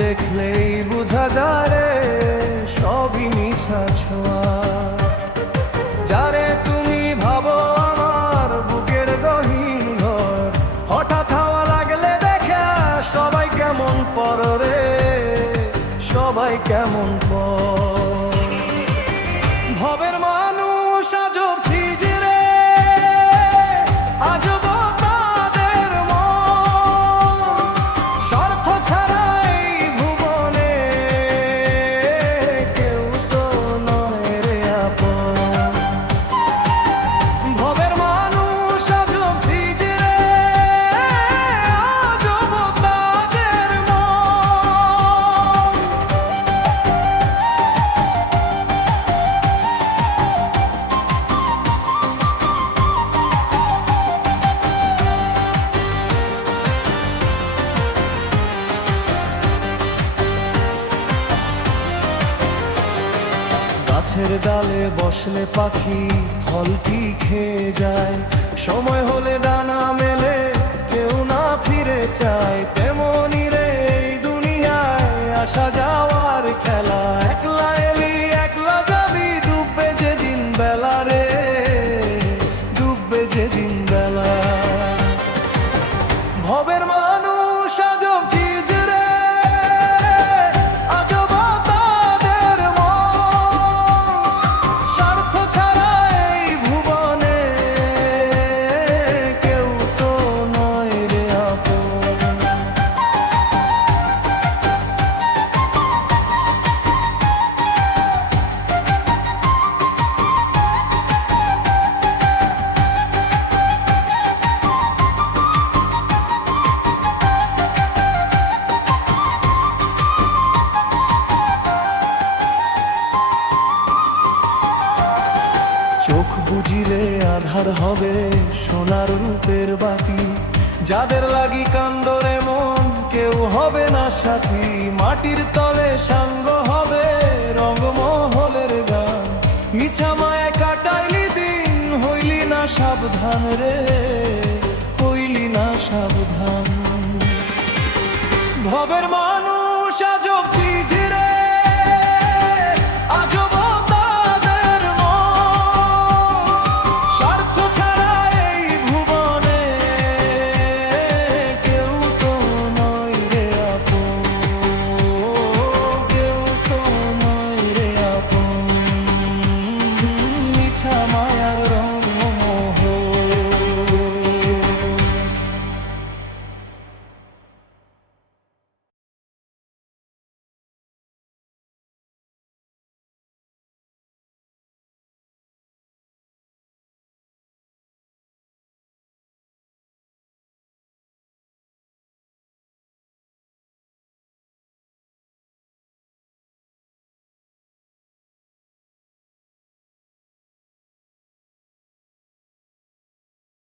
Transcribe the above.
দেখলেই বোঝা যায় রে সবই মিছা ছোঁয়া। যারে তুমি ভাবো আমার বুকের গহীন ঘর, হঠাৎ হাওয়া লাগলে দেখা সবাই কেমন পর রে, সবাই কেমন পর। ভবের মানুষ আজব চিজ রে, আজব তাদের মন, স্বার্থ ছাড়া এই ভুবনে কেউ তো নয় রে আপন। ভবের মানুষ আজব চিজ রে, আজব তাদের মন। গাছের ডালে বসলে পাখি ফলটি খেয়ে যায়, সময় হলে ডানা মেলে কেউ না ফিরে চায়। তেমনি রে এই দুনিয়ায় আসা যাওয়ার খেলা, একলা এলি একলা যাবি, ডুববে যেদিন বেলা রে, ডুববে যেদিন বেলা। ভবের মানুষ আজব চিজ রে, আজব তাদের মন, স্বার্থ ছাড়া এই ভুবনে কেউ তো নয় রে আপন। চোখ বুঝিলে আধার হবে সোনার রূপের বাতি, যাদের লাগি কান্দরে মন কেউ হবে না সাথী। মাটির তলে সাঙ্গ হবে রঙ্গমহলের গান, মিছা মায় কাটাইলি দিন, হইলি না সাবধান রে, হইলি না সাবধান। ভবের মানুষ আজব